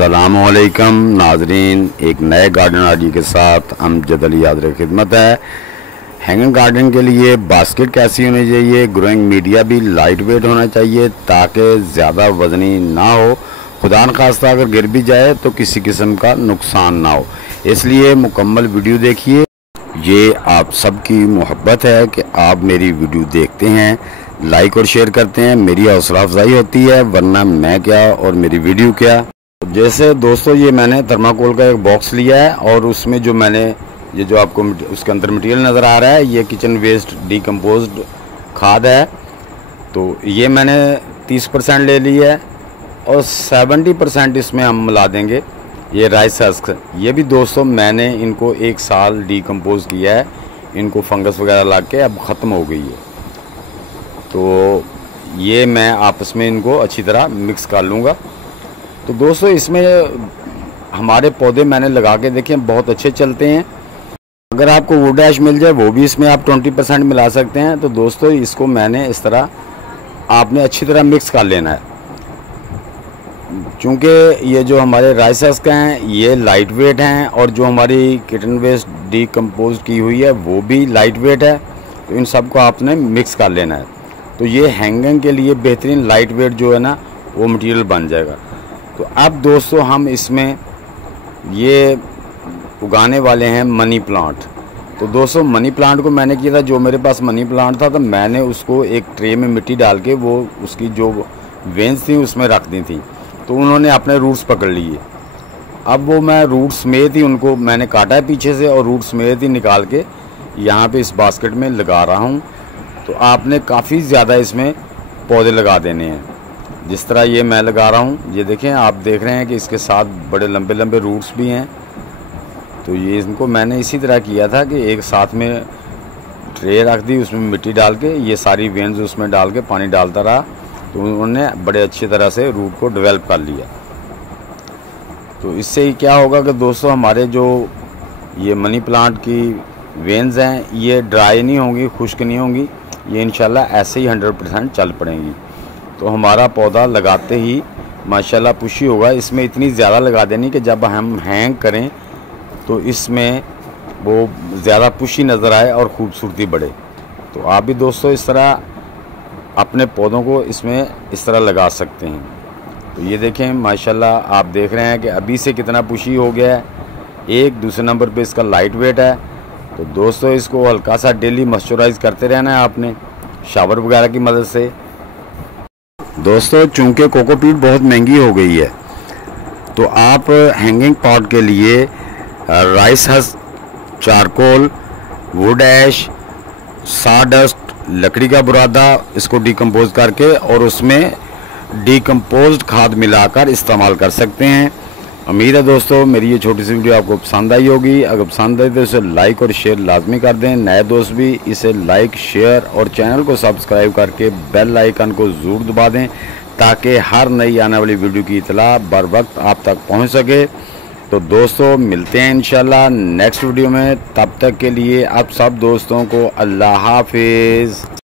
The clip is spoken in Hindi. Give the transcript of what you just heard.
अस्सलामुअलैकुम नाजरीन, एक नए गार्डन आइडिया के साथ हम जदली हाज़िर खिदमत है। हैंगिंग गार्डन के लिए बास्केट कैसी होनी चाहिए, ग्रोइंग मीडिया भी लाइट वेट होना चाहिए ताकि ज़्यादा वजनी ना हो, खुदा न खास्ता अगर गिर भी जाए तो किसी किस्म का नुकसान ना हो। इसलिए मुकम्मल वीडियो देखिए। ये आप सबकी मोहब्बत है कि आप मेरी वीडियो देखते हैं, लाइक और शेयर करते हैं, मेरी हौसला अफजाई होती है, वरना मैं क्या और मेरी वीडियो क्या। जैसे दोस्तों, ये मैंने थर्माकोल का एक बॉक्स लिया है और उसमें जो मैंने ये जो आपको उसके अंदर मटेरियल नज़र आ रहा है, ये किचन वेस्ट डीकम्पोज्ड खाद है। तो ये मैंने 30% ले ली है और 70% इसमें हम मिला देंगे ये राइस हस्क। ये भी दोस्तों मैंने इनको 1 साल डीकम्पोज किया है, इनको फंगस वगैरह लग के अब ख़त्म हो गई है। तो ये मैं आपस में इनको अच्छी तरह मिक्स कर लूँगा। तो दोस्तों, इसमें हमारे पौधे मैंने लगा के देखें, बहुत अच्छे चलते हैं। अगर आपको वुड ऐश मिल जाए वो भी इसमें आप 20% मिला सकते हैं। तो दोस्तों, इसको मैंने इस तरह आपने अच्छी तरह मिक्स कर लेना है, क्योंकि ये जो हमारे राइस हस्क हैं ये लाइट वेट हैं और जो हमारी किचन वेस्ट डीकम्पोज की हुई है वो भी लाइट वेट है। तो इन सब को आपने मिक्स कर लेना है। तो ये हैंगिंग के लिए बेहतरीन लाइट वेट जो है ना वो मटेरियल बन जाएगा। तो अब दोस्तों, हम इसमें ये उगाने वाले हैं मनी प्लांट। तो दोस्तों, मनी प्लांट को मैंने किया था, जो मेरे पास मनी प्लांट था तो मैंने उसको एक ट्रे में मिट्टी डाल के वो उसकी जो वेन्स थी उसमें रख दी थी। तो उन्होंने अपने रूट्स पकड़ लिए। अब वो मैं रूट समेत ही उनको मैंने काटा है पीछे से और रूट समेत ही निकाल के यहाँ पे इस बास्केट में लगा रहा हूँ। तो आपने काफ़ी ज़्यादा इसमें पौधे लगा देने हैं, जिस तरह ये मैं लगा रहा हूँ। ये देखें, आप देख रहे हैं कि इसके साथ बड़े लंबे लंबे रूट्स भी हैं। तो ये इनको मैंने इसी तरह किया था कि एक साथ में ट्रे रख दी, उसमें मिट्टी डाल के ये सारी वेन्स उसमें डाल के पानी डालता रहा। तो उन्होंने बड़े अच्छी तरह से रूट को डेवलप कर लिया। तो इससे ही क्या होगा कि दोस्तों, हमारे जो ये मनी प्लांट की वेन्स हैं ये ड्राई नहीं होंगी, खुश्क नहीं होंगी, ये इंशाल्लाह ऐसे ही 100% चल पड़ेंगी। तो हमारा पौधा लगाते ही माशाल्लाह पुशी होगा। इसमें इतनी ज़्यादा लगा देनी कि जब हम हैंग करें तो इसमें वो ज़्यादा पुशी नज़र आए और ख़ूबसूरती बढ़े। तो आप भी दोस्तों इस तरह अपने पौधों को इसमें इस तरह लगा सकते हैं। तो ये देखें, माशाल्लाह आप देख रहे हैं कि अभी से कितना पुशी हो गया है। एक दूसरे नंबर पे इसका लाइट वेट है। तो दोस्तों, इसको हल्का सा डेली मॉइस्चराइज करते रहना है आपने, शावर वगैरह की मदद से। दोस्तों, चूँकि कोकोपीट बहुत महंगी हो गई है, तो आप हैंगिंग पॉट के लिए rice husk, charcoal, wood ash, sawdust, लकड़ी का बुरादा, इसको डीकम्पोज करके और उसमें डीकम्पोज्ड खाद मिलाकर इस्तेमाल कर सकते हैं। उम्मीद है दोस्तों मेरी ये छोटी सी वीडियो आपको पसंद आई होगी। अगर पसंद आई तो इसे लाइक और शेयर लाजमी कर दें। नए दोस्त भी इसे लाइक, शेयर और चैनल को सब्सक्राइब करके बेल आइकन को ज़रूर दबा दें ताकि हर नई आने वाली वीडियो की इतला बर वक्त आप तक पहुंच सके। तो दोस्तों, मिलते हैं इंशाल्लाह नेक्स्ट वीडियो में। तब तक के लिए आप सब दोस्तों को अल्लाह हाफिज़।